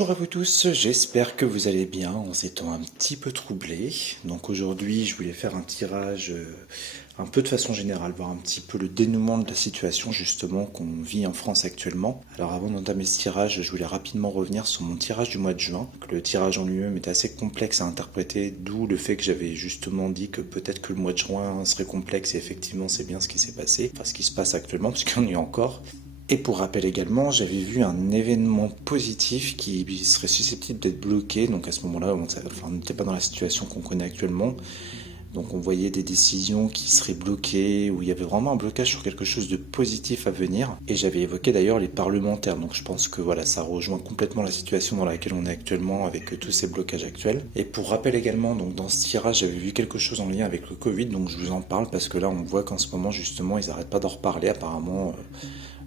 Bonjour à vous tous, j'espère que vous allez bien en ces temps un petit peu troublés. Donc aujourd'hui je voulais faire un tirage un peu de façon générale, voir un petit peu le dénouement de la situation justement qu'on vit en France actuellement. Alors avant d'entamer ce tirage, je voulais rapidement revenir sur mon tirage du mois de juin. Le tirage en lui-même est assez complexe à interpréter, d'où le fait que j'avais justement dit que peut-être que le mois de juin serait complexe et effectivement c'est bien ce qui s'est passé, enfin ce qui se passe actuellement parce qu'il y en a encore. Et pour rappel également, j'avais vu un événement positif qui serait susceptible d'être bloqué. Donc à ce moment-là, on n'était pas dans la situation qu'on connaît actuellement. Donc on voyait des décisions qui seraient bloquées, où il y avait vraiment un blocage sur quelque chose de positif à venir. Et j'avais évoqué d'ailleurs les parlementaires. Donc je pense que voilà, ça rejoint complètement la situation dans laquelle on est actuellement avec tous ces blocages actuels. Et pour rappel également, donc dans ce tirage, j'avais vu quelque chose en lien avec le Covid. Donc je vous en parle parce que là, on voit qu'en ce moment, justement, ils n'arrêtent pas d'en reparler apparemment.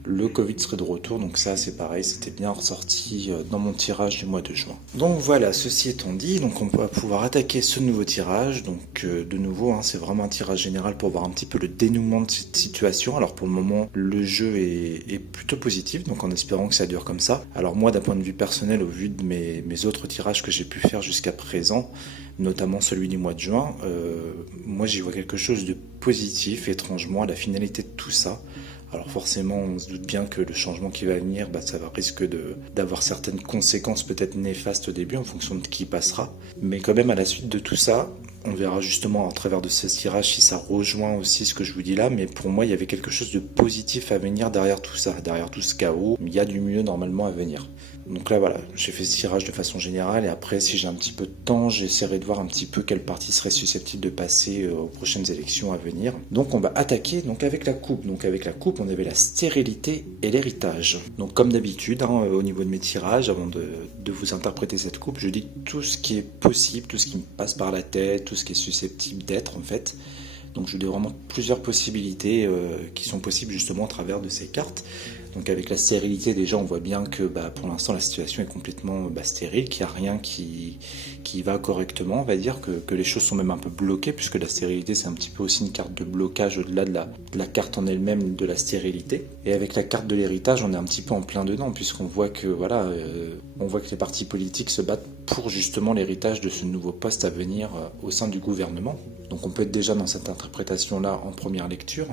Le Covid serait de retour, donc ça c'est pareil, c'était bien ressorti dans mon tirage du mois de juin. Donc voilà, ceci étant dit, donc on va pouvoir attaquer ce nouveau tirage. Donc de nouveau, c'est vraiment un tirage général pour voir un petit peu le dénouement de cette situation. Alors pour le moment, le jeu est plutôt positif, donc en espérant que ça dure comme ça. Alors moi, d'un point de vue personnel, au vu de mes autres tirages que j'ai pu faire jusqu'à présent, notamment celui du mois de juin, moi j'y vois quelque chose de positif, étrangement, à la finalité de tout ça. Alors forcément, on se doute bien que le changement qui va venir, ça risque d'avoir certaines conséquences peut-être néfastes au début en fonction de qui passera. Mais quand même, à la suite de tout ça, on verra justement à travers de ce tirage si ça rejoint aussi ce que je vous dis là. Mais pour moi, il y avait quelque chose de positif à venir derrière tout ça, derrière tout ce chaos. Il y a du mieux normalement à venir. Donc là voilà, j'ai fait ce tirage de façon générale et après si j'ai un petit peu de temps, j'essaierai de voir un petit peu quelle partie serait susceptible de passer aux prochaines élections à venir. Donc on va attaquer donc avec la coupe. Donc avec la coupe, on avait la stérilité et l'héritage. Donc comme d'habitude, au niveau de mes tirages, avant de vous interpréter cette coupe, je dis tout ce qui est possible, tout ce qui me passe par la tête, tout ce qui est susceptible d'être en fait. Donc je vous dis vraiment plusieurs possibilités qui sont possibles justement à travers de ces cartes. Donc avec la stérilité déjà on voit bien que pour l'instant la situation est complètement stérile, qu'il n'y a rien qui va correctement, on va dire que les choses sont même un peu bloquées puisque la stérilité c'est un petit peu aussi une carte de blocage au-delà de la carte en elle-même de la stérilité. Et avec la carte de l'héritage on est un petit peu en plein dedans puisqu'on voit que on voit que les partis politiques se battent pour justement l'héritage de ce nouveau poste à venir au sein du gouvernement. Donc on peut être déjà dans cette interprétation-là en première lecture.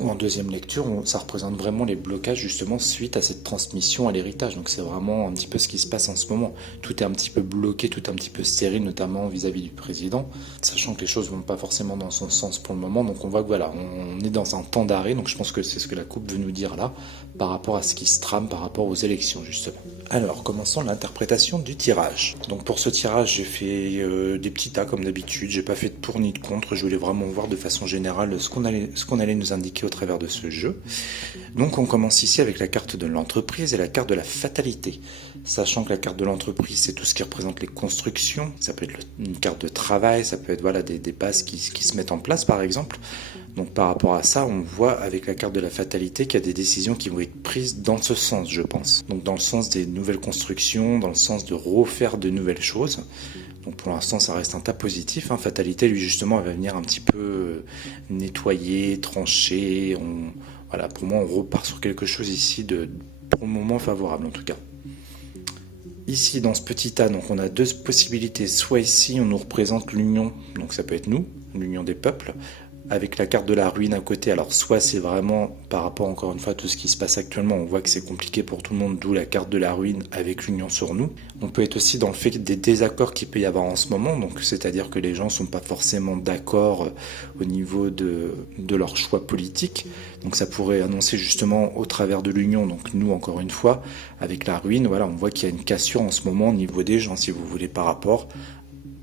En deuxième lecture, ça représente vraiment les blocages justement suite à cette transmission à l'héritage. Donc c'est vraiment un petit peu ce qui se passe en ce moment. Tout est un petit peu bloqué, tout est un petit peu stérile, notamment vis-à-vis du président, sachant que les choses vont pas forcément dans son sens pour le moment. Donc on voit que voilà, on est dans un temps d'arrêt. Donc je pense que c'est ce que la coupe veut nous dire là, par rapport à ce qui se trame, par rapport aux élections justement. Alors commençons l'interprétation du tirage. Donc pour ce tirage, j'ai fait des petits tas comme d'habitude. J'ai pas fait de pour ni de contre. Je voulais vraiment voir de façon générale ce qu'on allait nous indiquer au travers de ce jeu. Donc on commence ici avec la carte de l'entreprise et la carte de la fatalité. Sachant que la carte de l'entreprise c'est tout ce qui représente les constructions, ça peut être une carte de travail, ça peut être des bases qui se mettent en place par exemple. Donc par rapport à ça, on voit avec la carte de la fatalité qu'il y a des décisions qui vont être prises dans ce sens, je pense. Donc dans le sens des nouvelles constructions, dans le sens de refaire de nouvelles choses. Donc pour l'instant, ça reste un tas positif. Fatalité, lui justement, elle va venir un petit peu nettoyer, trancher. Pour moi, on repart sur quelque chose ici de pour le moment favorable en tout cas. Ici, dans ce petit tas, donc on a deux possibilités. Soit ici, on nous représente l'union, donc ça peut être nous, l'union des peuples, avec la carte de la ruine à côté. Alors soit c'est vraiment par rapport encore une fois à tout ce qui se passe actuellement, on voit que c'est compliqué pour tout le monde, d'où la carte de la ruine avec l'union sur nous. On peut être aussi dans le fait des désaccords qu'il peut y avoir en ce moment, donc c'est-à-dire que les gens ne sont pas forcément d'accord au niveau de leur choix politique. Donc ça pourrait annoncer justement au travers de l'union, donc nous encore une fois, avec la ruine, on voit qu'il y a une cassure en ce moment au niveau des gens, si vous voulez, par rapport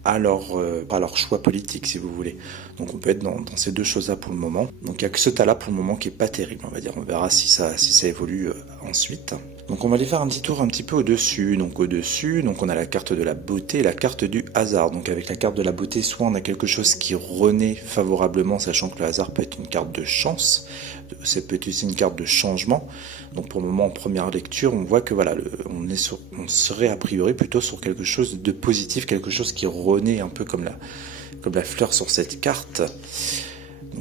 à leur choix politique si vous voulez. Donc on peut être dans ces deux choses là pour le moment. Donc il n'y a que ce tas là pour le moment qui est pas terrible, on va dire. On verra si ça évolue ensuite. Donc on va aller faire un petit tour un petit peu au-dessus. Donc au-dessus, on a la carte de la beauté et la carte du hasard. Donc avec la carte de la beauté, soit on a quelque chose qui renaît favorablement, sachant que le hasard peut être une carte de chance, ça peut être aussi une carte de changement. Donc pour le moment, en première lecture, on voit que on serait a priori plutôt sur quelque chose de positif, quelque chose qui renaît un peu comme la fleur sur cette carte.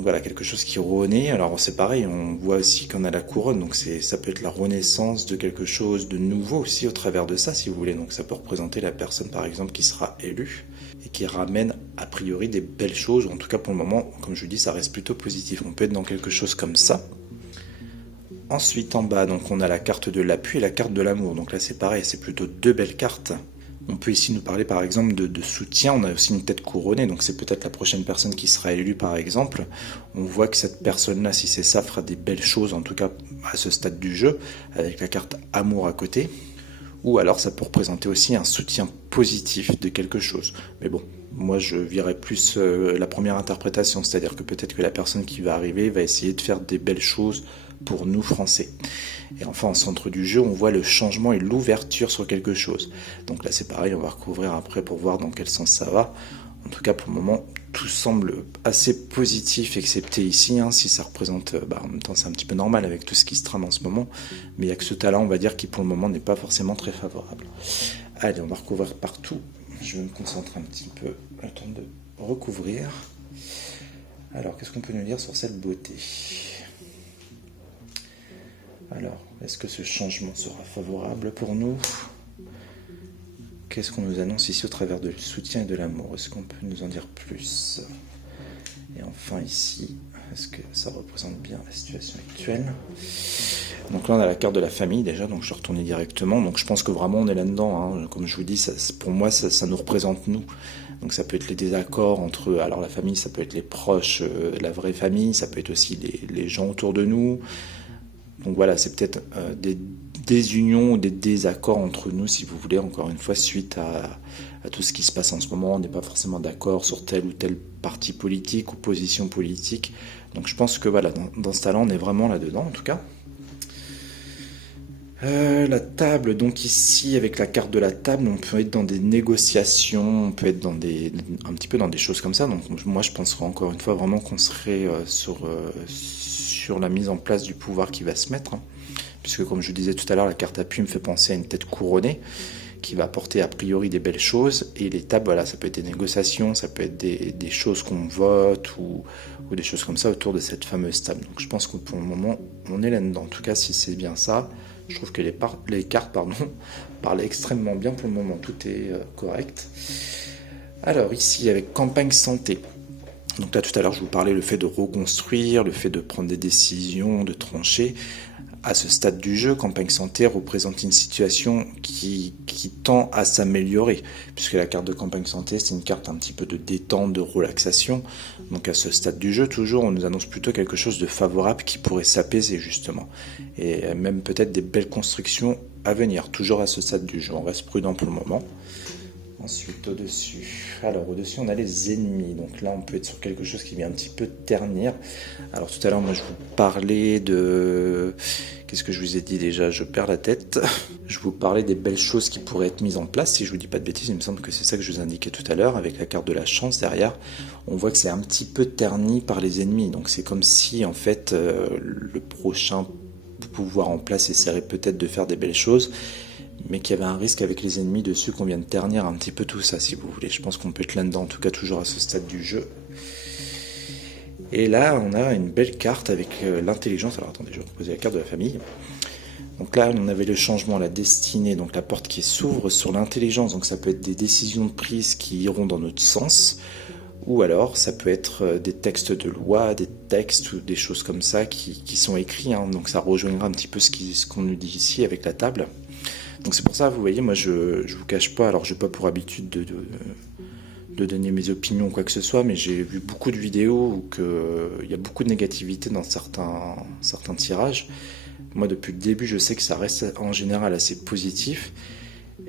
voilà, quelque chose qui renaît. Alors c'est pareil, on voit aussi qu'on a la couronne, donc ça peut être la renaissance de quelque chose de nouveau aussi au travers de ça, si vous voulez. Donc ça peut représenter la personne, par exemple, qui sera élue et qui ramène a priori des belles choses. En tout cas, pour le moment, comme je vous dis, ça reste plutôt positif. On peut être dans quelque chose comme ça. Ensuite, en bas, donc on a la carte de l'appui et la carte de l'amour. Donc là, c'est pareil, c'est plutôt deux belles cartes. On peut ici nous parler par exemple de soutien, on a aussi une tête couronnée, donc c'est peut-être la prochaine personne qui sera élue par exemple. On voit que cette personne-là, si c'est ça, fera des belles choses, en tout cas à ce stade du jeu, avec la carte amour à côté. Ou alors ça peut représenter aussi un soutien positif de quelque chose. Mais bon, moi je virais plus la première interprétation, c'est-à-dire que peut-être que la personne qui va arriver va essayer de faire des belles choses pour nous Français. Et enfin, en centre du jeu, on voit le changement et l'ouverture sur quelque chose. Donc là, c'est pareil, on va recouvrir après pour voir dans quel sens ça va. En tout cas, pour le moment, tout semble assez positif, excepté ici, hein, si ça représente... en même temps, c'est un petit peu normal avec tout ce qui se trame en ce moment. Mais il n'y a que ce talent, on va dire, qui pour le moment n'est pas forcément très favorable. Allez, on va recouvrir partout. Je vais me concentrer un petit peu, le temps de recouvrir. Alors, qu'est-ce qu'on peut nous dire sur cette beauté ? Alors, est-ce que ce changement sera favorable pour nous ? Qu'est-ce qu'on nous annonce ici au travers du soutien et de l'amour ? Est-ce qu'on peut nous en dire plus ? Et enfin ici, est-ce que ça représente bien la situation actuelle ? Donc là on a la carte de la famille déjà, donc je vais retourner directement. Donc je pense que vraiment on est là-dedans, hein. Comme je vous dis, ça, pour moi ça nous représente nous. Donc ça peut être les désaccords entre, alors la famille, ça peut être les proches, la vraie famille, ça peut être aussi les gens autour de nous. Donc voilà, c'est peut-être des désunions ou des désaccords entre nous, si vous voulez, encore une fois, suite à tout ce qui se passe en ce moment. On n'est pas forcément d'accord sur tel ou tel parti politique ou position politique. Donc je pense que voilà, dans ce talent, on est vraiment là-dedans, en tout cas. La table, donc ici, avec la carte de la table, on peut être dans des négociations, on peut être un petit peu dans des choses comme ça. Donc moi, je penserais encore une fois vraiment qu'on serait sur la mise en place du pouvoir qui va se mettre, hein. Puisque comme je vous disais tout à l'heure, la carte appui me fait penser à une tête couronnée qui va apporter a priori des belles choses, et les tables, voilà, ça peut être des négociations, ça peut être des choses qu'on vote ou des choses comme ça autour de cette fameuse table. Donc je pense que pour le moment, on est là-dedans. En tout cas, si c'est bien ça, je trouve que les cartes parlent extrêmement bien pour le moment, tout est correct. Alors ici, avec campagne santé. Donc là, tout à l'heure, je vous parlais le fait de reconstruire, le fait de prendre des décisions, de trancher. À ce stade du jeu, campagne santé représente une situation qui tend à s'améliorer, puisque la carte de campagne santé, c'est une carte un petit peu de détente, de relaxation. Donc à ce stade du jeu, toujours, on nous annonce plutôt quelque chose de favorable qui pourrait s'apaiser justement. Et même peut-être des belles constructions à venir, toujours à ce stade du jeu. On reste prudent pour le moment. Ensuite, au-dessus. Alors, au-dessus, on a les ennemis. Donc là, on peut être sur quelque chose qui vient un petit peu ternir. Alors, tout à l'heure, moi, je vous parlais de... Qu'est-ce que je vous ai dit déjà ? Je perds la tête. Je vous parlais des belles choses qui pourraient être mises en place. Si je vous dis pas de bêtises, il me semble que c'est ça que je vous indiquais tout à l'heure, avec la carte de la chance derrière. On voit que c'est un petit peu terni par les ennemis. Donc, c'est comme si, en fait, le prochain pouvoir en place essaierait peut-être de faire des belles choses, mais qu'il y avait un risque avec les ennemis dessus qu'on vient de ternir un petit peu tout ça, si vous voulez. Je pense qu'on peut être là-dedans, en tout cas toujours à ce stade du jeu. Et là, on a une belle carte avec l'intelligence. Alors attendez, je vais reposer la carte de la famille. Donc là, on avait le changement, la destinée, donc la porte qui s'ouvre sur l'intelligence. Donc ça peut être des décisions prises qui iront dans notre sens, ou alors ça peut être des textes de loi, des textes ou des choses comme ça qui sont écrits, hein. Donc ça rejoindra un petit peu ce qu'on nous dit ici avec la table. Donc c'est pour ça, vous voyez, moi je vous cache pas, alors j'ai pas pour habitude de donner mes opinions ou quoi que ce soit, mais j'ai vu beaucoup de vidéos où il y a beaucoup de négativité dans certains tirages. Moi depuis le début, je sais que ça reste en général assez positif.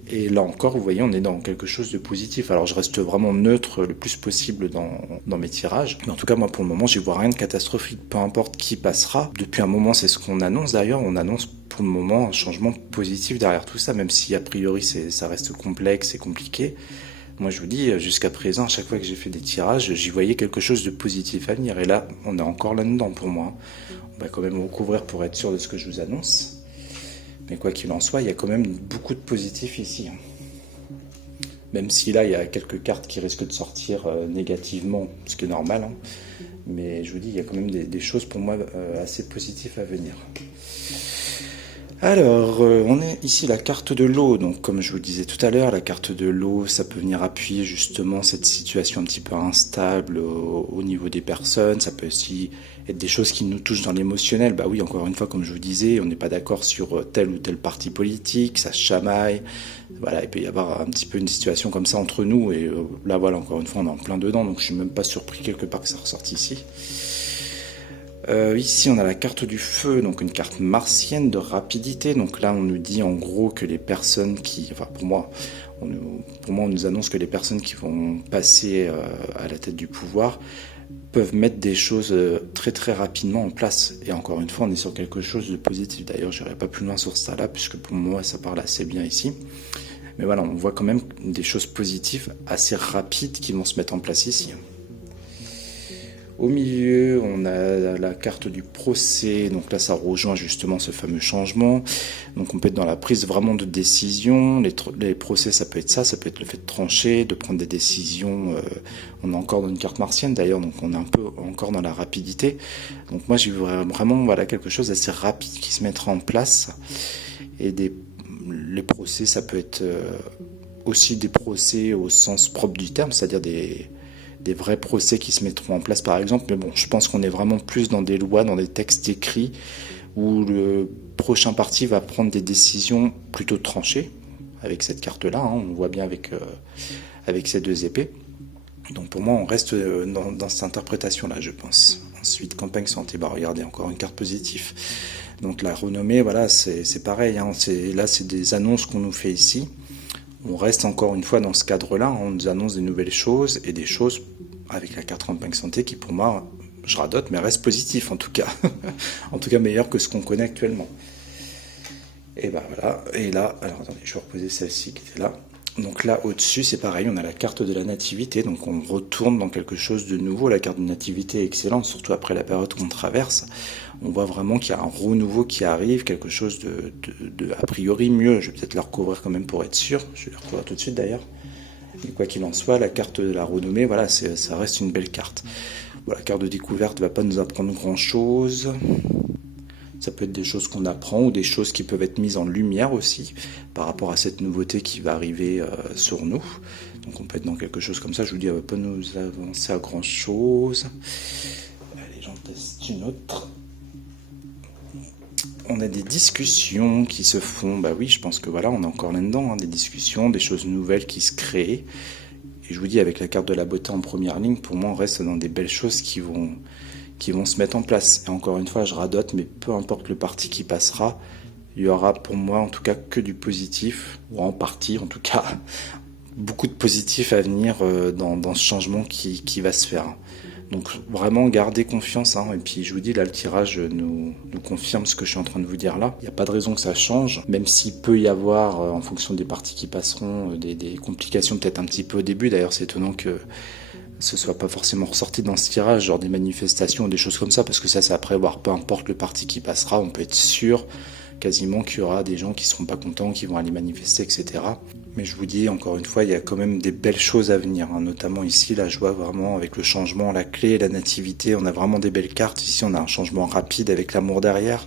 Et là encore, vous voyez, on est dans quelque chose de positif. Alors je reste vraiment neutre le plus possible dans mes tirages. Mais en tout cas, moi pour le moment, j'y vois rien de catastrophique. Peu importe qui passera. Depuis un moment, c'est ce qu'on annonce d'ailleurs. On annonce pour le moment un changement positif derrière tout ça, même si a priori ça reste complexe et compliqué. Moi je vous dis, jusqu'à présent, à chaque fois que j'ai fait des tirages, j'y voyais quelque chose de positif à venir. Et là, on est encore là-dedans pour moi. On va quand même recouvrir pour être sûr de ce que je vous annonce. Mais quoi qu'il en soit, il y a quand même beaucoup de positifs ici. Même si là, il y a quelques cartes qui risquent de sortir négativement, ce qui est normal, hein. Mais je vous dis, il y a quand même des choses pour moi assez positives à venir. Alors, on est ici la carte de l'eau. Donc, comme je vous disais tout à l'heure, la carte de l'eau, ça peut venir appuyer justement cette situation un petit peu instable au niveau des personnes. Ça peut aussi être des choses qui nous touchent dans l'émotionnel. Bah oui, encore une fois, comme je vous disais, on n'est pas d'accord sur tel ou tel parti politique, ça se chamaille. Voilà, il peut y avoir un petit peu une situation comme ça entre nous. Et là, voilà, encore une fois, on est en plein dedans. Donc, je suis même pas surpris quelque part que ça ressorte ici. Ici, on a la carte du feu, donc une carte martienne de rapidité. Donc là, on nous dit en gros que les personnes qui, enfin pour moi, on nous annonce que les personnes qui vont passer à la tête du pouvoir peuvent mettre des choses très très rapidement en place. Et encore une fois, on est sur quelque chose de positif. D'ailleurs, je n'irai pas plus loin sur ça là, puisque pour moi, ça parle assez bien ici. Mais voilà, on voit quand même des choses positives assez rapides qui vont se mettre en place ici. Au milieu, on a la carte du procès. Donc là, ça rejoint justement ce fameux changement. Donc on peut être dans la prise vraiment de décision. Les procès, ça peut être ça. Ça peut être le fait de trancher, de prendre des décisions. On est encore dans une carte martienne d'ailleurs. Donc on est un peu encore dans la rapidité. Donc moi, j'ai vu vraiment voilà, quelque chose d'assez rapide qui se mettra en place. Et les procès, ça peut être aussi des procès au sens propre du terme. C'est-à-dire des vrais procès qui se mettront en place par exemple, mais bon, je pense qu'on est vraiment plus dans des lois, dans des textes écrits, où le prochain parti va prendre des décisions plutôt tranchées, avec cette carte-là, hein, on voit bien avec ces deux épées. Donc pour moi, on reste dans cette interprétation-là, je pense. Ensuite, campagne santé, bah regardez, encore une carte positive. Donc la renommée, voilà, c'est pareil, hein, là c'est des annonces qu'on nous fait ici. On reste encore une fois dans ce cadre-là, on nous annonce des nouvelles choses et des choses avec la carte campagne santé qui pour moi, je radote, mais reste positif en tout cas. En tout cas meilleur que ce qu'on connaît actuellement. Et ben voilà, et là, alors attendez, je vais reposer celle-ci qui était là. Donc là, au-dessus, c'est pareil, on a la carte de la nativité, donc on retourne dans quelque chose de nouveau. La carte de nativité est excellente, surtout après la période qu'on traverse. On voit vraiment qu'il y a un renouveau qui arrive, quelque chose de a priori mieux. Je vais peut-être la recouvrir quand même pour être sûr. Je vais la recouvrir tout de suite d'ailleurs. Et quoi qu'il en soit, la carte de la renommée, voilà, ça reste une belle carte. Bon, la carte de découverte ne va pas nous apprendre grand-chose. Ça peut être des choses qu'on apprend ou des choses qui peuvent être mises en lumière aussi par rapport à cette nouveauté qui va arriver sur nous. Donc on peut être dans quelque chose comme ça. Je vous dis, elle ne va pas nous avancer à grand chose. Allez, j'en teste une autre. On a des discussions qui se font. Bah oui, je pense que voilà, on est encore là-dedans, hein, des discussions, des choses nouvelles qui se créent. Et je vous dis, avec la carte de la beauté en première ligne, pour moi, on reste dans des belles choses qui vont se mettre en place. Et encore une fois, je radote, mais peu importe le parti qui passera, il y aura pour moi en tout cas que du positif, ou en partie en tout cas, beaucoup de positif à venir dans ce changement qui va se faire. Donc vraiment gardez confiance, hein. Et puis je vous dis là, le tirage nous confirme ce que je suis en train de vous dire là. Il n'y a pas de raison que ça change, même s'il peut y avoir en fonction des partis qui passeront des complications peut-être un petit peu au début. D'ailleurs c'est étonnant que ce soit pas forcément ressorti dans ce tirage, genre des manifestations ou des choses comme ça, parce que ça c'est à prévoir. Peu importe le parti qui passera, on peut être sûr quasiment qu'il y aura des gens qui seront pas contents, qui vont aller manifester, etc. Mais je vous dis, encore une fois, il y a quand même des belles choses à venir, hein. Notamment ici, là, je vois vraiment avec le changement, la clé, la nativité, on a vraiment des belles cartes. Ici, on a un changement rapide avec l'amour derrière.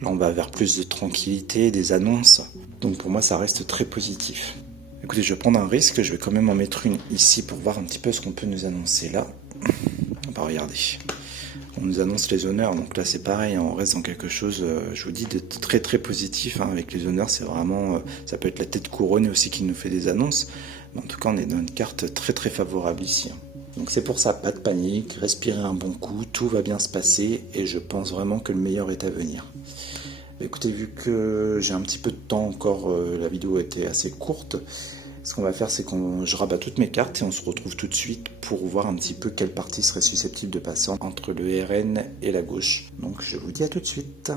Là, on va vers plus de tranquillité, des annonces. Donc pour moi, ça reste très positif. Écoutez, je vais prendre un risque, je vais quand même en mettre une ici pour voir un petit peu ce qu'on peut nous annoncer là. On va regarder. On nous annonce les honneurs, donc là c'est pareil, on reste dans quelque chose, je vous dis, de très très positif, hein. Avec les honneurs, c'est vraiment, ça peut être la tête couronnée aussi qui nous fait des annonces, mais en tout cas on est dans une carte très très favorable ici, hein. Donc c'est pour ça, pas de panique, respirez un bon coup, tout va bien se passer, et je pense vraiment que le meilleur est à venir. Écoutez, vu que j'ai un petit peu de temps encore, la vidéo était assez courte, ce qu'on va faire, c'est que je rabats toutes mes cartes et on se retrouve tout de suite pour voir un petit peu quelle partie serait susceptible de passer entre le RN et la gauche. Donc je vous dis à tout de suite.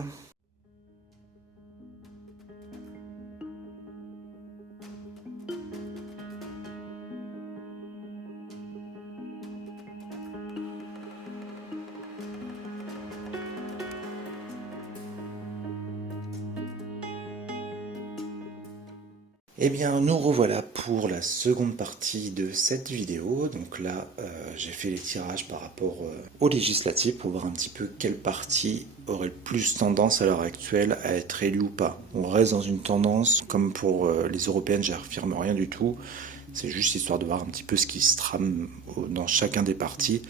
Eh bien, nous revoilà pour la seconde partie de cette vidéo. Donc là, j'ai fait les tirages par rapport aux législatives pour voir un petit peu quelle partie aurait le plus tendance à l'heure actuelle à être élue ou pas. On reste dans une tendance, comme pour les européennes, j'affirme rien du tout. C'est juste histoire de voir un petit peu ce qui se trame dans chacun des partis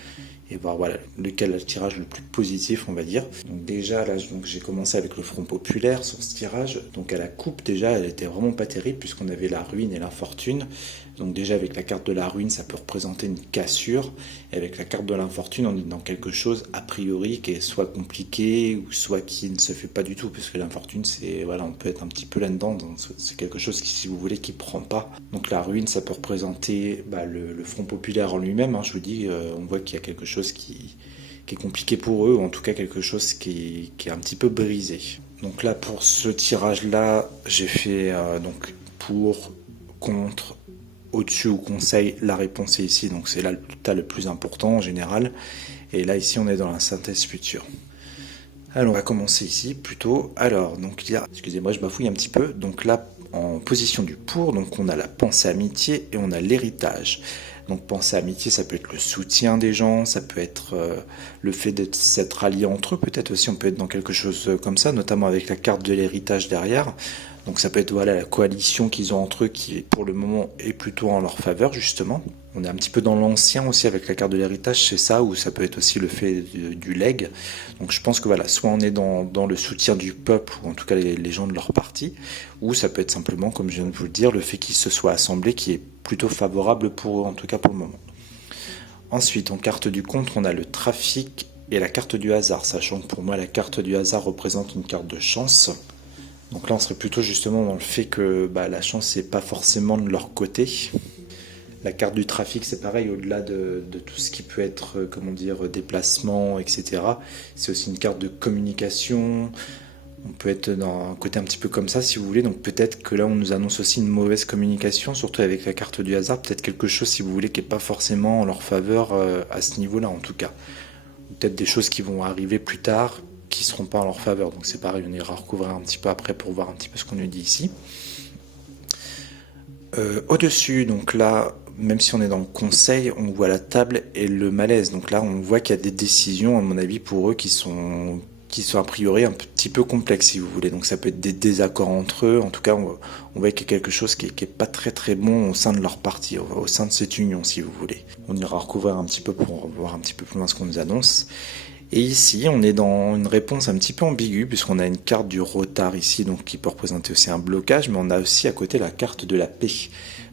et voir voilà, lequel a le tirage le plus positif, on va dire. Donc déjà, là, j'ai commencé avec le Front Populaire sur ce tirage. Donc à la coupe, déjà, elle était vraiment pas terrible puisqu'on avait la ruine et l'infortune. Donc déjà, avec la carte de la ruine, ça peut représenter une cassure. Et avec la carte de l'infortune, on est dans quelque chose, a priori, qui est soit compliqué ou soit qui ne se fait pas du tout. Puisque l'infortune, c'est, voilà, on peut être un petit peu là-dedans. C'est quelque chose qui, si vous voulez, qui prend pas. Donc la ruine, ça peut représenter le Front Populaire en lui-même. Je vous dis, on voit qu'il y a quelque chose qui est compliqué pour eux, ou en tout cas quelque chose qui est un petit peu brisé. Donc là, pour ce tirage-là, j'ai fait donc pour, contre, au-dessus au conseil, la réponse est ici, donc c'est là le tas le plus important en général. Et là, ici, on est dans la synthèse future. Alors, on va commencer ici plutôt. Alors, donc il y a, excusez-moi, je bafouille un petit peu. Donc là, en position du pour, donc on a la pensée amitié et on a l'héritage. Donc pensée amitié, ça peut être le soutien des gens, ça peut être le fait d'être s'être allié entre eux, peut-être aussi on peut être dans quelque chose comme ça, notamment avec la carte de l'héritage derrière. Donc ça peut être voilà la coalition qu'ils ont entre eux qui pour le moment est plutôt en leur faveur justement. On est un petit peu dans l'ancien aussi avec la carte de l'héritage, c'est ça, ou ça peut être aussi le fait du legs. Donc je pense que voilà, soit on est dans le soutien du peuple, ou en tout cas les gens de leur parti, ou ça peut être simplement, comme je viens de vous le dire, le fait qu'ils se soient assemblés qui est plutôt favorable pour eux, en tout cas pour le moment. Ensuite, en carte du contre, on a le trafic et la carte du hasard, sachant que pour moi la carte du hasard représente une carte de chance. Donc là on serait plutôt justement dans le fait que la chance n'est pas forcément de leur côté. La carte du trafic, c'est pareil, au-delà de tout ce qui peut être, comment dire, déplacement, etc. C'est aussi une carte de communication. On peut être dans un côté un petit peu comme ça, si vous voulez. Donc peut-être que là, on nous annonce aussi une mauvaise communication, surtout avec la carte du hasard. Peut-être quelque chose, si vous voulez, qui n'est pas forcément en leur faveur à ce niveau-là, en tout cas. Peut-être des choses qui vont arriver plus tard, qui ne seront pas en leur faveur. Donc c'est pareil, on ira recouvrir un petit peu après pour voir un petit peu ce qu'on nous dit ici. Au-dessus, donc là, même si on est dans le conseil, on voit la table et le malaise. Donc là, on voit qu'il y a des décisions, à mon avis, pour eux qui sont a priori un petit peu complexes, si vous voulez. Donc ça peut être des désaccords entre eux. En tout cas, on voit qu'il y a quelque chose qui est pas très très bon au sein de leur parti, au sein de cette union, si vous voulez. On ira recouvrir un petit peu pour voir un petit peu plus loin ce qu'on nous annonce. Et ici, on est dans une réponse un petit peu ambiguë, puisqu'on a une carte du retard ici, donc qui peut représenter aussi un blocage, mais on a aussi à côté la carte de la paix.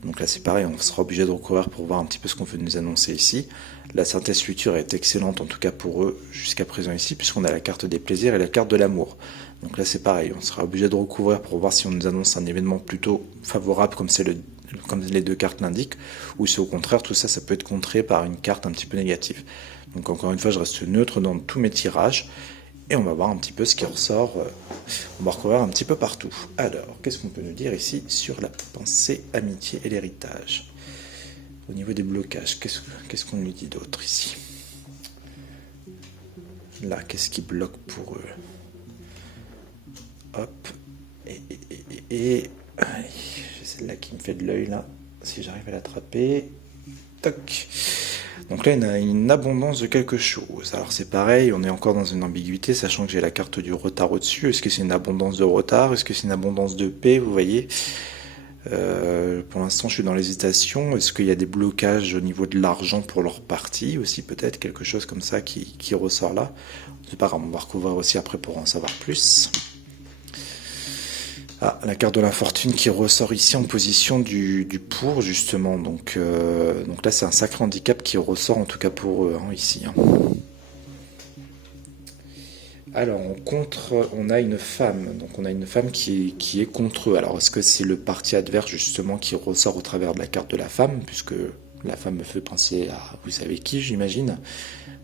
Donc là, c'est pareil, on sera obligé de recouvrir pour voir un petit peu ce qu'on veut nous annoncer ici. La synthèse future est excellente, en tout cas pour eux, jusqu'à présent ici, puisqu'on a la carte des plaisirs et la carte de l'amour. Donc là, c'est pareil, on sera obligé de recouvrir pour voir si on nous annonce un événement plutôt favorable, comme les deux cartes l'indiquent, ou si au contraire, tout ça, ça peut être contré par une carte un petit peu négative. Donc encore une fois, je reste neutre dans tous mes tirages. Et on va voir un petit peu ce qui ressort. On va recouvrir un petit peu partout. Alors, qu'est-ce qu'on peut nous dire ici sur la pensée, amitié et l'héritage? Au niveau des blocages, qu'est-ce qu'on nous dit d'autre ici? Là, qu'est-ce qui bloque pour eux? Hop. Et allez, j'ai celle-là qui me fait de l'œil là. Si j'arrive à l'attraper. Toc. Donc là, il y a une abondance de quelque chose. Alors c'est pareil, on est encore dans une ambiguïté, sachant que j'ai la carte du retard au-dessus. Est-ce que c'est une abondance de retard? Est-ce que c'est une abondance de paix? Vous voyez, pour l'instant, je suis dans l'hésitation. Est-ce qu'il y a des blocages au niveau de l'argent pour leur partie aussi, peut-être quelque chose comme ça qui ressort là? C'est pas grave, on va recouvrir aussi après pour en savoir plus. Ah, la carte de l'infortune qui ressort ici en position du pour, justement. Donc là, c'est un sacré handicap qui ressort, en tout cas pour eux, ici. Alors, en contre, on a une femme. Donc, on a une femme qui est contre eux. Alors, est-ce que c'est le parti adverse, justement, qui ressort au travers de la carte de la femme, puisque la femme me fait penser à vous savez qui, j'imagine.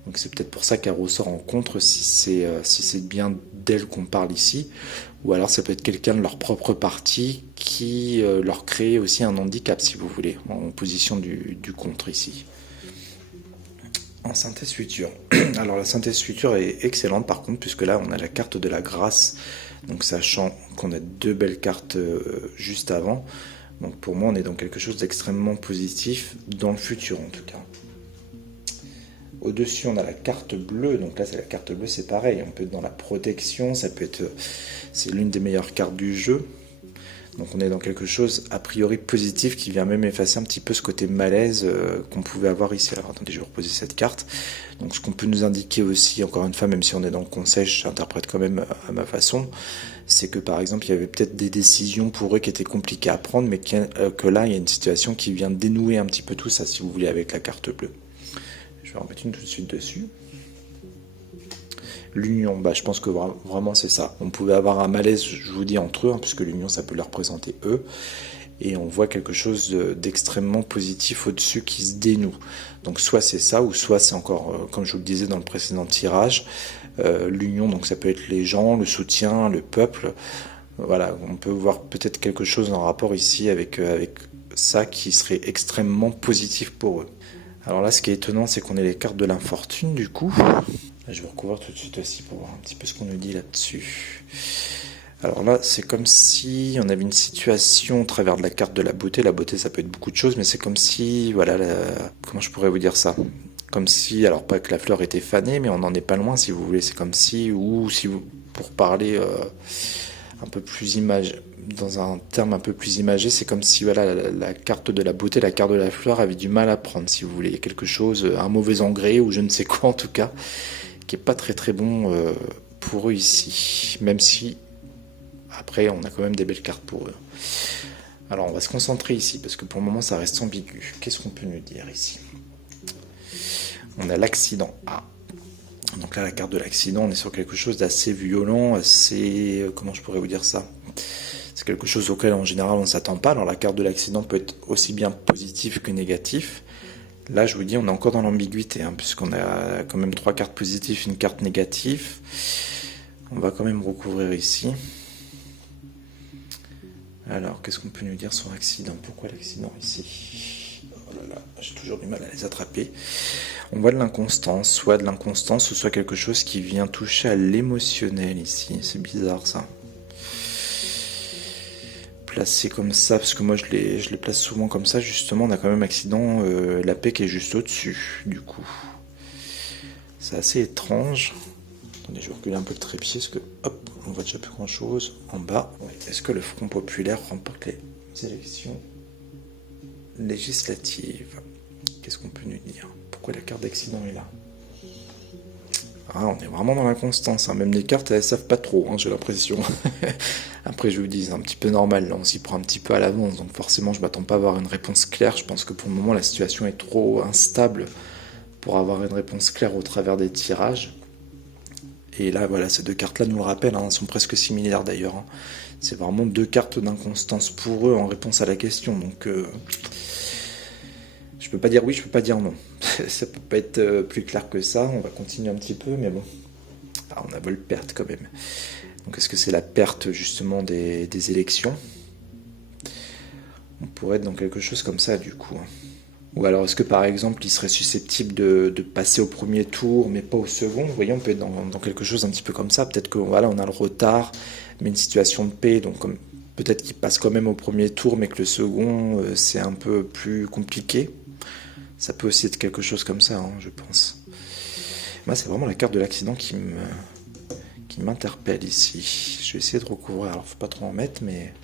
Donc c'est peut-être pour ça qu'elle ressort en contre si c'est bien d'elle qu'on parle ici. Ou alors ça peut être quelqu'un de leur propre parti qui leur crée aussi un handicap, si vous voulez, en position du contre ici. En synthèse future. Alors la synthèse future est excellente par contre, puisque là on a la carte de la grâce. Donc sachant qu'on a deux belles cartes juste avant. Donc pour moi, on est dans quelque chose d'extrêmement positif, dans le futur en tout cas. Au-dessus, on a la carte bleue. Donc là, c'est la carte bleue, c'est pareil. On peut être dans la protection, c'est l'une des meilleures cartes du jeu. Donc on est dans quelque chose a priori positif qui vient même effacer un petit peu ce côté malaise qu'on pouvait avoir ici. Alors attendez, je vais reposer cette carte. Donc ce qu'on peut nous indiquer aussi, encore une fois, même si on est dans le conseil, j'interprète quand même à ma façon, c'est que par exemple il y avait peut-être des décisions pour eux qui étaient compliquées à prendre, mais que là il y a une situation qui vient dénouer un petit peu tout ça, si vous voulez, avec la carte bleue. Je vais en mettre une tout de suite dessus. L'union, je pense que vraiment c'est ça. On pouvait avoir un malaise, je vous dis, entre eux, hein, puisque l'union ça peut leur représenter eux. Et on voit quelque chose d'extrêmement positif au-dessus qui se dénoue. Donc soit c'est ça, ou soit c'est encore, comme je vous le disais dans le précédent tirage, l'union, donc ça peut être les gens, le soutien, le peuple. Voilà, on peut voir peut-être quelque chose en rapport ici avec ça qui serait extrêmement positif pour eux. Alors là, ce qui est étonnant, c'est qu'on ait les cartes de l'infortune, du coup. Là, je vais recouvrir tout de suite aussi pour voir un petit peu ce qu'on nous dit là-dessus. Alors là, c'est comme si on avait une situation au travers de la carte de la beauté. La beauté, ça peut être beaucoup de choses, mais c'est comme si, voilà, comment je pourrais vous dire ça? Comme si, alors pas que la fleur était fanée, mais on n'en est pas loin, si vous voulez. C'est comme si, ou si vous, pour parler un peu plus dans un terme un peu plus imagé, c'est comme si voilà, la carte de la beauté, la carte de la fleur avait du mal à prendre, si vous voulez. Il y a quelque chose, un mauvais engrais, ou je ne sais quoi en tout cas, qui est pas très très bon pour eux ici. Même si, après, on a quand même des belles cartes pour eux. Alors, on va se concentrer ici, parce que pour le moment, ça reste ambigu. Qu'est-ce qu'on peut nous dire ici? On a l'accident A. Donc là, la carte de l'accident, on est sur quelque chose d'assez violent, assez... comment je pourrais vous dire ça? C'est quelque chose auquel, en général, on ne s'attend pas. Alors, la carte de l'accident peut être aussi bien positive que négative. Là, je vous dis, on est encore dans l'ambiguïté, hein, puisqu'on a quand même 3 cartes positives, une carte négative. On va quand même recouvrir ici. Alors, qu'est-ce qu'on peut nous dire sur l'accident? Pourquoi l'accident ici? Oh là là, j'ai toujours du mal à les attraper. On voit de l'inconstance, soit ou soit quelque chose qui vient toucher à l'émotionnel ici. C'est bizarre ça. Placé comme ça, parce que moi je les place souvent comme ça, justement, on a quand même accident, la paix qui est juste au-dessus, du coup. C'est assez étrange. Attendez, je vais reculer un peu le trépied, parce que, hop, on voit déjà plus grand-chose. En bas, ouais. Est-ce que le Front Populaire remporte les élections législatives? Qu'est-ce qu'on peut nous dire? Pourquoi la carte d'accident est là? Ah, on est vraiment dans l'inconstance, hein. Même les cartes, elles savent pas trop, hein, j'ai l'impression. Après, je vous dis, c'est un petit peu normal, là, on s'y prend un petit peu à l'avance, donc forcément, je m'attends pas à avoir une réponse claire. Je pense que pour le moment, la situation est trop instable pour avoir une réponse claire au travers des tirages. Et là, voilà, ces deux cartes-là nous le rappellent, hein, elles sont presque similaires d'ailleurs, hein. C'est vraiment 2 cartes d'inconstance pour eux en réponse à la question, donc... je peux pas dire oui, je peux pas dire non. Ça peut pas être plus clair que ça. On va continuer un petit peu, mais bon. Ah, on a vol perte quand même. Donc est-ce que c'est la perte justement des élections? On pourrait être dans quelque chose comme ça du coup. Ou alors est-ce que par exemple il serait susceptible de passer au premier tour mais pas au second? Vous voyez, on peut être dans quelque chose un petit peu comme ça. Peut-être que voilà, on a le retard, mais une situation de paix, donc comme peut-être qu'il passe quand même au premier tour, mais que le second c'est un peu plus compliqué. Ça peut aussi être quelque chose comme ça, hein, je pense. Moi, c'est vraiment la carte de l'accident qui m'interpelle ici. Je vais essayer de recouvrir. Alors, faut pas trop en mettre, mais...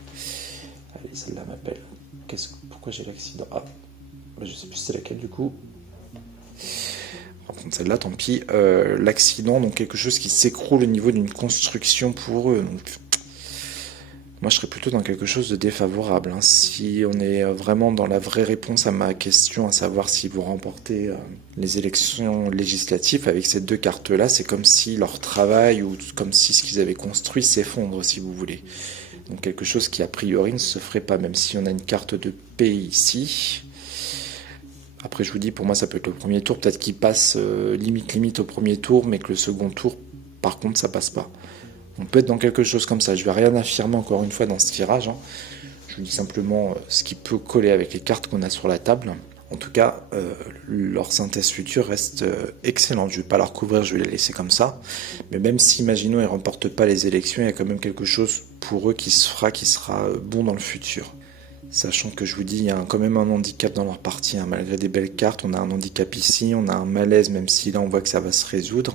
Allez, celle-là m'appelle. Pourquoi j'ai l'accident? Ah, je sais plus c'est laquelle, du coup. On va prendre celle-là, tant pis. L'accident, donc quelque chose qui s'écroule au niveau d'une construction pour eux. Donc, moi, je serais plutôt dans quelque chose de défavorable, hein. Si on est vraiment dans la vraie réponse à ma question, à savoir si vous remportez les élections législatives avec ces 2 cartes-là, c'est comme si leur travail ou comme si ce qu'ils avaient construit s'effondre, si vous voulez. Donc quelque chose qui, a priori, ne se ferait pas, même si on a une carte de paix ici. Après, je vous dis, pour moi, ça peut être le premier tour. Peut-être qu'il passe limite au premier tour, mais que le second tour, par contre, ça passe pas. On peut être dans quelque chose comme ça. Je ne vais rien affirmer encore une fois dans ce tirage, hein. Je vous dis simplement ce qui peut coller avec les cartes qu'on a sur la table. En tout cas, leur synthèse future reste excellente. Je ne vais pas la recouvrir, je vais la laisser comme ça. Mais même si, imaginons, ils ne remportent pas les élections, il y a quand même quelque chose pour eux qui sera bon dans le futur. Sachant que je vous dis, il y a quand même un handicap dans leur partie, hein. Malgré des belles cartes, on a un handicap ici, on a un malaise, même si là on voit que ça va se résoudre.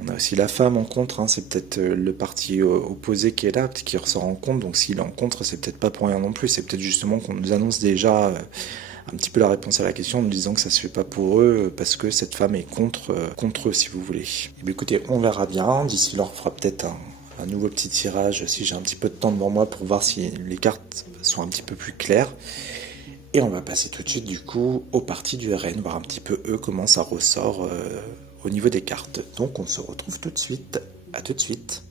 On a aussi la femme en contre, hein. C'est peut-être le parti opposé qui est là, qui ressort en contre, donc s'il est en contre, c'est peut-être pas pour rien non plus, c'est peut-être justement qu'on nous annonce déjà un petit peu la réponse à la question en nous disant que ça se fait pas pour eux, parce que cette femme est contre eux, si vous voulez. Et bien écoutez, on verra bien, d'ici là on fera peut-être un nouveau petit tirage si j'ai un petit peu de temps devant moi pour voir si les cartes sont un petit peu plus claires. Et on va passer tout de suite du coup aux parties du RN, voir un petit peu eux comment ça ressort au niveau des cartes. Donc on se retrouve tout de suite. À tout de suite.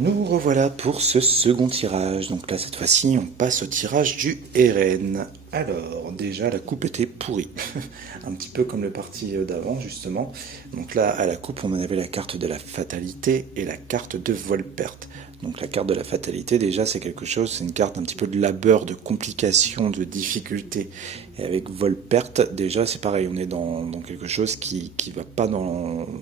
Nous revoilà pour ce second tirage. Donc là, cette fois-ci, on passe au tirage du RN. Alors, déjà, la coupe était pourrie. Un petit peu comme le parti d'avant, justement. Donc là, à la coupe, on en avait la carte de la fatalité et la carte de Volperte. Donc la carte de la fatalité, déjà, c'est quelque chose, c'est une carte un petit peu de labeur, de complication, de difficulté. Et avec Volperte, déjà, c'est pareil, on est dans quelque chose qui va pas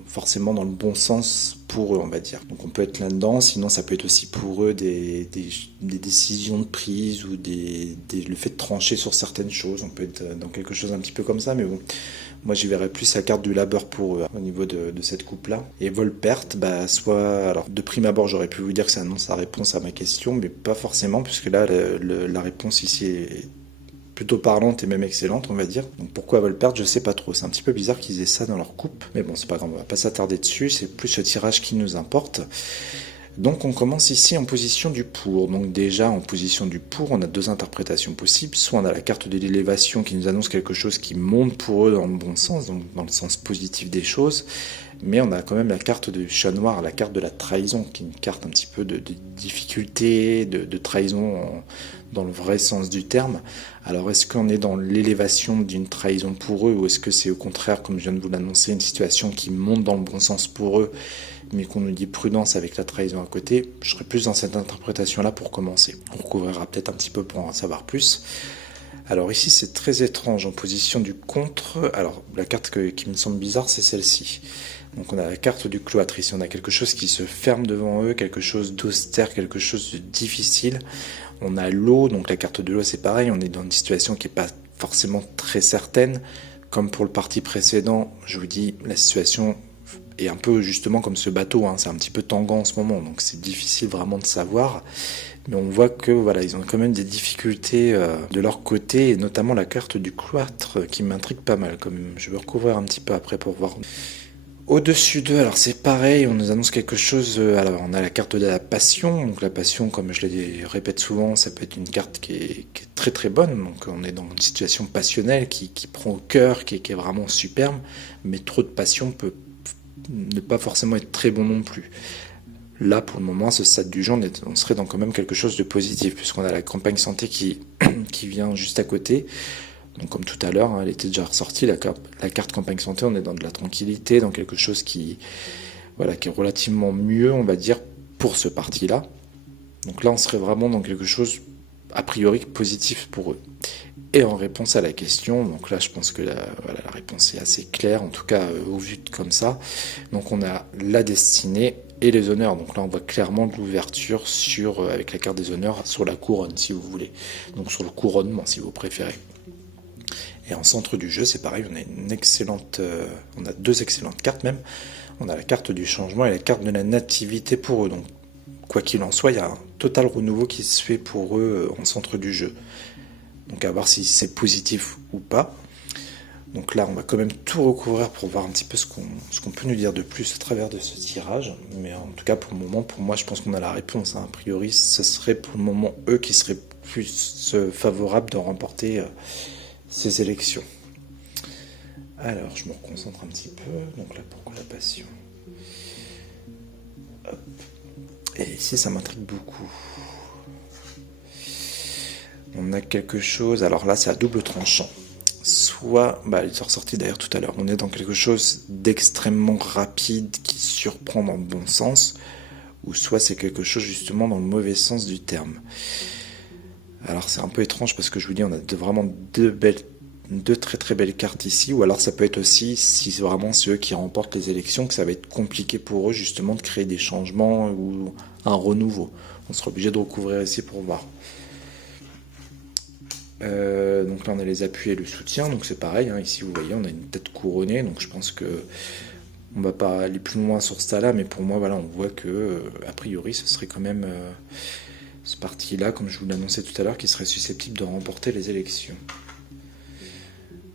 forcément dans le bon sens pour eux, on va dire. Donc on peut être là-dedans, sinon ça peut être aussi pour eux des décisions de prise ou le fait de trancher sur certaines choses. On peut être dans quelque chose un petit peu comme ça, mais bon. Moi, j'y verrais plus la carte du labeur pour eux, au niveau de cette coupe-là. Et Volperte, alors de prime abord, j'aurais pu vous dire que ça annonce la réponse à ma question, mais pas forcément, puisque là, la réponse ici est plutôt parlante et même excellente, on va dire. Donc pourquoi Volperte, je sais pas trop. C'est un petit peu bizarre qu'ils aient ça dans leur coupe, mais bon, c'est pas grave, on va pas s'attarder dessus. C'est plus le tirage qui nous importe. Donc on commence ici en position du pour. Donc déjà en position du pour, on a deux interprétations possibles. Soit on a la carte de l'élévation qui nous annonce quelque chose qui monte pour eux dans le bon sens, donc dans le sens positif des choses. Mais on a quand même la carte du chat noir, la carte de la trahison, qui est une carte un petit peu de difficulté, de trahison dans le vrai sens du terme. Alors est-ce qu'on est dans l'élévation d'une trahison pour eux, ou est-ce que c'est au contraire, comme je viens de vous l'annoncer, une situation qui monte dans le bon sens pour eux, mais qu'on nous dit prudence avec la trahison à côté? Je serais plus dans cette interprétation-là pour commencer. On recouvrira peut-être un petit peu pour en savoir plus. Alors ici, c'est très étrange en position du contre. Alors la carte qui me semble bizarre, c'est celle-ci. Donc on a la carte du cloître. Ici, on a quelque chose qui se ferme devant eux, quelque chose d'austère, quelque chose de difficile. On a l'eau, donc la carte de l'eau, c'est pareil. On est dans une situation qui n'est pas forcément très certaine. Comme pour le parti précédent, je vous dis, la situation est un peu justement comme ce bateau, hein, c'est un petit peu tanguant en ce moment, donc c'est difficile vraiment de savoir. Mais on voit que voilà, ils ont quand même des difficultés de leur côté, et notamment la carte du cloître qui m'intrigue pas mal quand même. Je vais recouvrir un petit peu après pour voir. Au-dessus d'eux, alors c'est pareil, on nous annonce quelque chose. Alors on a la carte de la passion, donc la passion, comme je le répète souvent, ça peut être une carte qui est très très bonne. Donc on est dans une situation passionnelle qui prend au cœur, qui est vraiment superbe, mais trop de passion peut ne pas forcément être très bon non plus. Là, pour le moment, à ce stade du jeu, on serait dans quand même quelque chose de positif, puisqu'on a la campagne santé qui vient juste à côté. Donc comme tout à l'heure, hein, elle était déjà ressortie, la carte campagne santé, on est dans de la tranquillité, dans quelque chose qui est relativement mieux, on va dire, pour ce parti-là. Donc là, on serait vraiment dans quelque chose, a priori, positif pour eux. Et en réponse à la question, donc là je pense que la réponse est assez claire, en tout cas au vu comme ça. Donc on a la destinée et les honneurs. Donc là on voit clairement de l'ouverture avec la carte des honneurs sur la couronne si vous voulez. Donc sur le couronnement si vous préférez. Et en centre du jeu c'est pareil, on a deux excellentes cartes même. On a la carte du changement et la carte de la nativité pour eux. Donc quoi qu'il en soit, il y a un total renouveau qui se fait pour eux en centre du jeu. Donc à voir si c'est positif ou pas. Donc là, on va quand même tout recouvrir pour voir un petit peu ce qu'on peut nous dire de plus à travers de ce tirage. Mais en tout cas, pour le moment, pour moi, je pense qu'on a la réponse. A priori, ce serait pour le moment eux qui seraient plus favorables de remporter ces élections. Alors, je me reconcentre un petit peu. Donc là, pourquoi la passion? Hop. Et ici, ça m'intrigue beaucoup. On a quelque chose, alors là c'est à double tranchant. soit, ils sont ressortis d'ailleurs tout à l'heure, on est dans quelque chose d'extrêmement rapide qui surprend dans le bon sens, ou soit c'est quelque chose justement dans le mauvais sens du terme. Alors c'est un peu étrange parce que je vous dis, on a vraiment deux très très belles cartes ici, ou alors ça peut être aussi, si c'est vraiment ceux qui remportent les élections, que ça va être compliqué pour eux justement de créer des changements ou un renouveau. On sera obligé de recouvrir ici pour voir. Donc là on a les appuis et le soutien, donc c'est pareil, hein, ici vous voyez on a une tête couronnée, donc je pense que on va pas aller plus loin sur ce tas-là, mais pour moi voilà, on voit que a priori ce serait quand même ce parti-là, comme je vous l'annonçais tout à l'heure, qui serait susceptible de remporter les élections.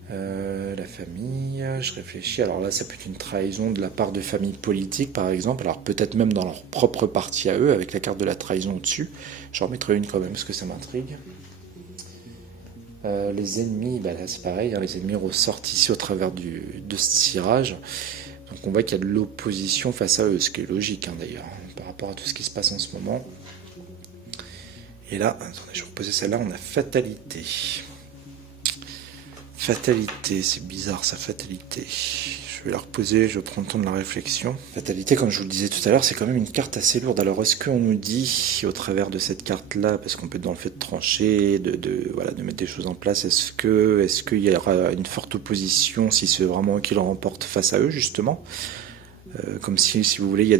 La famille, je réfléchis, alors là ça peut être une trahison de la part de familles politiques par exemple, alors peut-être même dans leur propre parti à eux, avec la carte de la trahison au-dessus. J'en remettrai une quand même parce que ça m'intrigue. Les ennemis, là c'est pareil, hein, les ennemis ressortent ici au travers de ce tirage. Donc on voit qu'il y a de l'opposition face à eux, ce qui est logique d'ailleurs, par rapport à tout ce qui se passe en ce moment. Et là, attendez, je vais reposer celle-là, on a fatalité. Fatalité, c'est bizarre ça, fatalité. Je vais la reposer, je vais prendre le temps de la réflexion. Fatalité, comme je vous le disais tout à l'heure, c'est quand même une carte assez lourde. Alors est-ce qu'on nous dit, au travers de cette carte-là, parce qu'on peut être dans le fait de trancher, de mettre des choses en place, est-ce qu'il y aura une forte opposition si c'est vraiment eux qui le remportent face à eux, justement comme si vous voulez,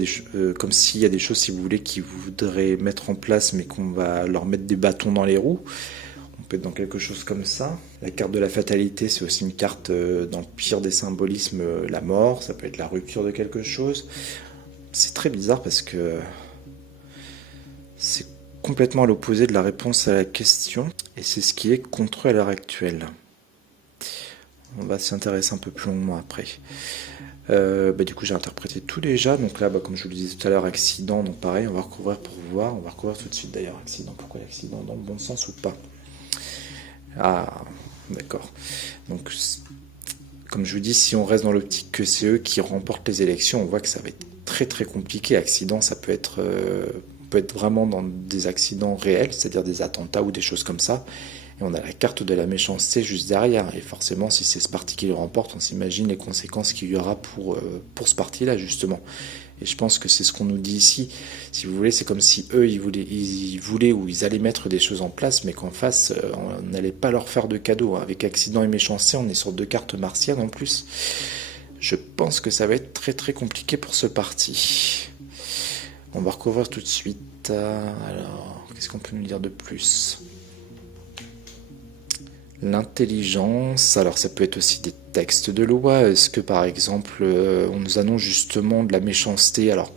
comme s'il y a des choses, si vous voulez, qu'ils voudraient mettre en place, mais qu'on va leur mettre des bâtons dans les roues. On peut être dans quelque chose comme ça. La carte de la fatalité, c'est aussi une carte dans le pire des symbolismes, la mort. Ça peut être la rupture de quelque chose. C'est très bizarre parce que c'est complètement à l'opposé de la réponse à la question. Et c'est ce qui est contre à l'heure actuelle. On va s'y intéresser un peu plus longuement après. Du coup j'ai interprété tout déjà, donc là comme je vous le disais tout à l'heure, accident, donc pareil on va recouvrir pour voir, on va recouvrir tout de suite d'ailleurs, accident, pourquoi l'accident, dans le bon sens ou pas? Ah d'accord, donc comme je vous dis, si on reste dans l'optique que c'est eux qui remportent les élections, on voit que ça va être très très compliqué. Accident, ça peut être vraiment dans des accidents réels, c'est-à-dire des attentats ou des choses comme ça. Et on a la carte de la méchanceté juste derrière. Et forcément, si c'est ce parti qui le remporte, on s'imagine les conséquences qu'il y aura pour ce parti-là, justement. Et je pense que c'est ce qu'on nous dit ici. Si vous voulez, c'est comme si eux, ils voulaient ou ils allaient mettre des choses en place, mais qu'en face, on n'allait pas leur faire de cadeaux. Avec accident et méchanceté, on est sur 2 cartes martiennes en plus. Je pense que ça va être très très compliqué pour ce parti. On va recouvrir tout de suite. Alors, qu'est-ce qu'on peut nous dire de plus ? L'intelligence, alors ça peut être aussi des textes de loi. Est-ce que par exemple on nous annonce justement de la méchanceté? Alors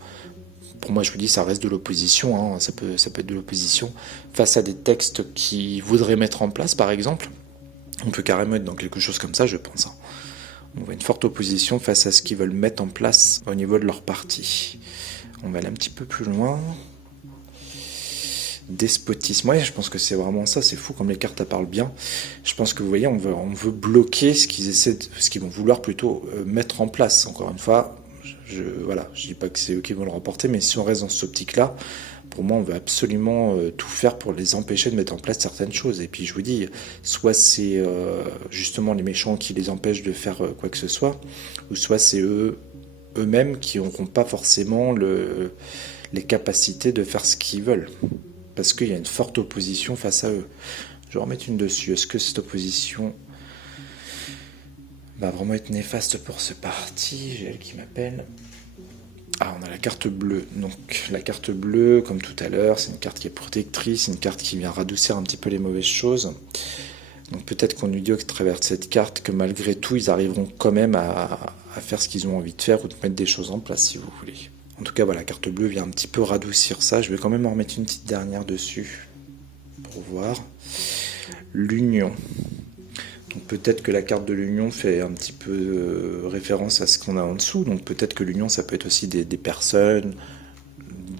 pour moi je vous dis ça reste de l'opposition, ça peut être de l'opposition face à des textes qui voudraient mettre en place par exemple. On peut carrément être dans quelque chose comme ça je pense. On voit une forte opposition face à ce qu'ils veulent mettre en place au niveau de leur parti. On va aller un petit peu plus loin. Despotisme, ouais, je pense que c'est vraiment ça, c'est fou comme les cartes parlent bien. Je pense que vous voyez, on veut bloquer ce qu'ils vont vouloir plutôt mettre en place. Encore une fois, je dis pas que c'est eux qui vont le remporter, mais si on reste dans cette optique-là, pour moi, on veut absolument tout faire pour les empêcher de mettre en place certaines choses. Et puis je vous dis, soit c'est justement les méchants qui les empêchent de faire quoi que ce soit, ou soit c'est eux-mêmes qui n'auront pas forcément les capacités de faire ce qu'ils veulent. Parce qu'il y a une forte opposition face à eux. Je vais en remettre une dessus. Est-ce que cette opposition va vraiment être néfaste pour ce parti? J'ai elle qui m'appelle. Ah, on a la carte bleue. Donc la carte bleue, comme tout à l'heure, c'est une carte qui est protectrice, une carte qui vient radoucir un petit peu les mauvaises choses. Donc peut-être qu'on nous dit au travers de cette carte que malgré tout, ils arriveront quand même à faire ce qu'ils ont envie de faire ou de mettre des choses en place, si vous voulez. En tout cas, voilà, la carte bleue vient un petit peu radoucir ça. Je vais quand même en remettre une petite dernière dessus pour voir. L'union. Donc peut-être que la carte de l'union fait un petit peu référence à ce qu'on a en dessous. Donc peut-être que l'union, ça peut être aussi des personnes,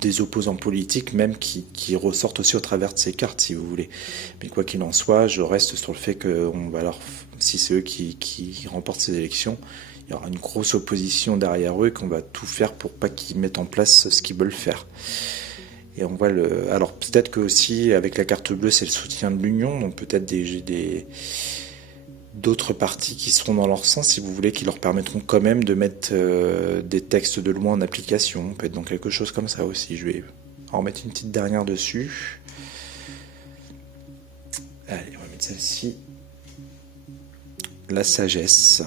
des opposants politiques même qui ressortent aussi au travers de ces cartes, si vous voulez. Mais quoi qu'il en soit, je reste sur le fait que si c'est eux qui remportent ces élections, il y aura une grosse opposition derrière eux et qu'on va tout faire pour pas qu'ils mettent en place ce qu'ils veulent faire. Et on voit alors peut-être que aussi avec la carte bleue c'est le soutien de l'union, donc peut-être des d'autres parties qui seront dans leur sens, si vous voulez, qui leur permettront quand même de mettre des textes de loi en application. Peut être dans quelque chose comme ça aussi. Je vais en remettre une petite dernière dessus. Allez, on va mettre celle-ci. La sagesse.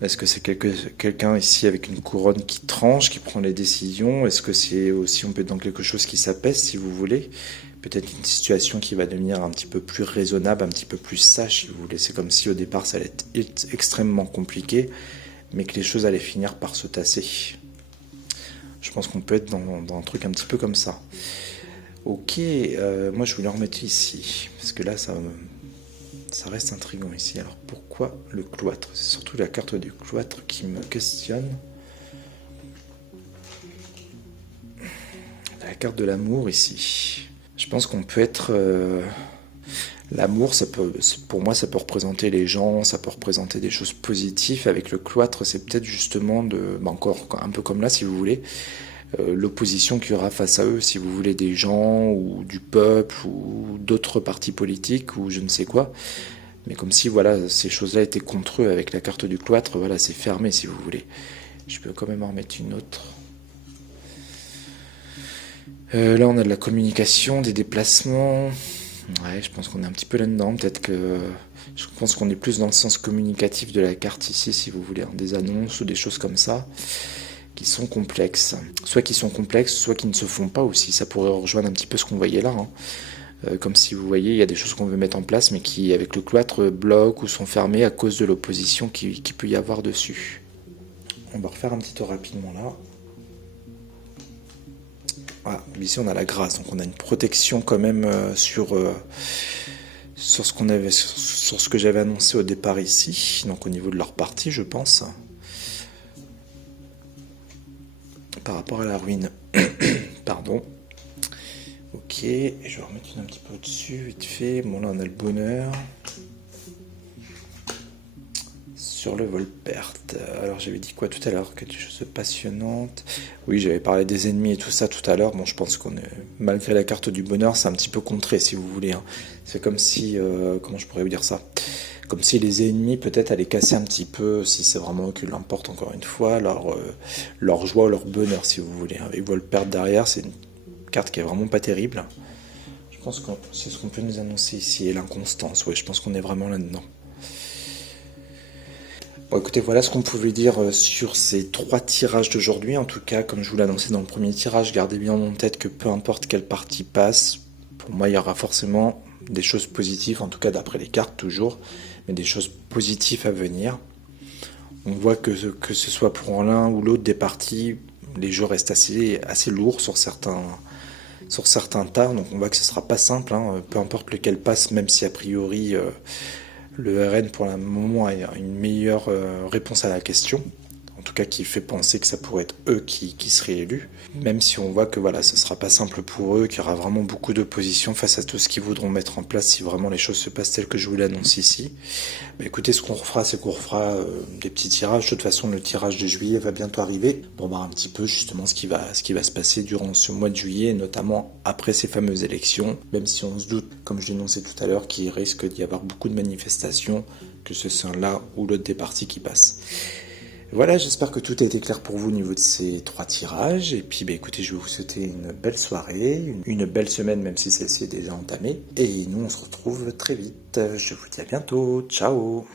Est-ce que c'est quelqu'un ici avec une couronne qui tranche, qui prend les décisions? Est-ce que c'est aussi, on peut être dans quelque chose qui s'apaise, si vous voulez? Peut-être une situation qui va devenir un petit peu plus raisonnable, un petit peu plus sage, si vous voulez. C'est comme si au départ ça allait être extrêmement compliqué, mais que les choses allaient finir par se tasser. Je pense qu'on peut être dans un truc un petit peu comme ça. Ok, moi je voulais en remettre ici, parce que là ça reste intriguant ici. Alors pourquoi le cloître? C'est surtout la carte du cloître qui me questionne. La carte de l'amour ici. Je pense qu'on peut être... l'amour, pour moi, ça peut représenter les gens, ça peut représenter des choses positives. Avec le cloître, c'est peut-être justement encore un peu comme là, si vous voulez, l'opposition qu'il y aura face à eux, si vous voulez, des gens ou du peuple ou d'autres partis politiques ou je ne sais quoi. Mais comme si voilà, ces choses-là étaient contre eux. Avec la carte du cloître, voilà, c'est fermé, si vous voulez. Je peux quand même en remettre une autre. Là, on a de la communication, des déplacements. Ouais, je pense qu'on est un petit peu là-dedans. Peut-être que je pense qu'on est plus dans le sens communicatif de la carte ici, si vous voulez, hein, des annonces ou des choses comme ça, qui sont complexes. Soit qui sont complexes, soit qui ne se font pas aussi. Ça pourrait rejoindre un petit peu ce qu'on voyait là. Hein. Comme si vous voyez, il y a des choses qu'on veut mettre en place, mais qui, avec le cloître, bloquent ou sont fermées à cause de l'opposition qui peut y avoir dessus. On va refaire un petit tour rapidement là. Voilà, ici on a la grâce, donc on a une protection quand même sur ce que j'avais annoncé au départ ici, donc au niveau de leur partie, je pense, par rapport à la ruine. Pardon. Ok, je vais remettre une un petit peu au-dessus, vite fait. Bon, là on a le bonheur. Sur le vol-perte. Alors j'avais dit quoi tout à l'heure? Quelque chose de passionnante. Oui, j'avais parlé des ennemis et tout ça tout à l'heure. Bon, je pense qu'on est, malgré la carte du bonheur, c'est un petit peu contré si vous voulez. Hein. C'est comme si, comment je pourrais vous dire ça? Comme si les ennemis peut-être allaient casser un petit peu, si c'est vraiment eux qui l'emportent encore une fois, leur joie ou leur bonheur si vous voulez. Avec vol-perte derrière, c'est une carte qui est vraiment pas terrible. Je pense que c'est ce qu'on peut nous annoncer ici. Et l'inconstance, ouais, je pense qu'on est vraiment là-dedans. Bon, écoutez, voilà ce qu'on pouvait dire sur ces 3 tirages d'aujourd'hui. En tout cas, comme je vous l'ai annoncé dans le premier tirage, gardez bien en tête que peu importe quelle partie passe, pour moi, il y aura forcément des choses positives, en tout cas d'après les cartes toujours, mais des choses positives à venir. On voit que ce soit pour l'un ou l'autre des parties, les jeux restent assez lourds sur certains tas, donc on voit que ce sera pas simple, hein, peu importe lequel passe, même si a priori... le RN pour le moment a une meilleure réponse à la question, en tout cas qui fait penser que ça pourrait être eux qui seraient élus, même si on voit que voilà, ce sera pas simple pour eux, qu'il y aura vraiment beaucoup d'opposition face à tout ce qu'ils voudront mettre en place si vraiment les choses se passent telles que je vous l'annonce ici. Bah, écoutez, ce qu'on refera, c'est qu'on refera des petits tirages. De toute façon, le tirage de juillet va bientôt arriver pour voir un petit peu justement ce qui va se passer durant ce mois de juillet, notamment après ces fameuses élections, même si on se doute, comme je l'ai annoncé tout à l'heure, qu'il risque d'y avoir beaucoup de manifestations, que ce soit l'un ou l'autre des partis qui passent. Voilà, j'espère que tout a été clair pour vous au niveau de ces 3 tirages. Et puis, écoutez, je vais vous souhaiter une belle soirée, une belle semaine, même si celle-ci est déjà entamée. Et nous, on se retrouve très vite. Je vous dis à bientôt. Ciao!